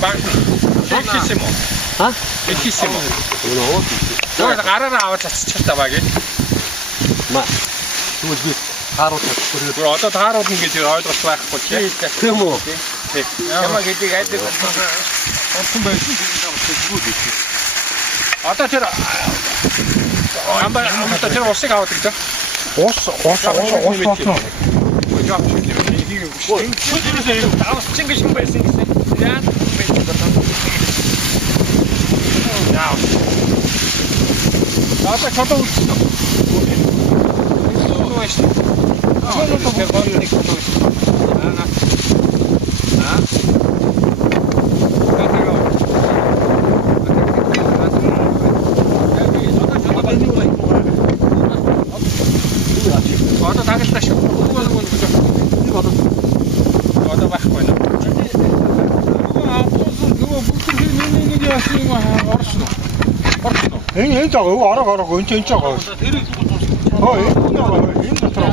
Bellissimo. Bellissimo. Yoksa гараараа аваад цацчихлаа баг. Маа. Тэгвэл би тааруулах хэрэгтэй. Гүр одоо тааруулна гэж ойлголт байхгүй тийм. Тийм үү? Ямаа гэдэг айдаг онцон байсан зүйл үү. Одоо тэр амбар тэр усыг аваад гэж. Ус болсон. Давс чингиш юм байсан гэсэн. Яа. Яа. Одоо кото үлдсэн. Одоо тагалдаа шүү. Одоо байхгүй нэ. Энэ жоо арга энэ жоо. Оо энэ дотор.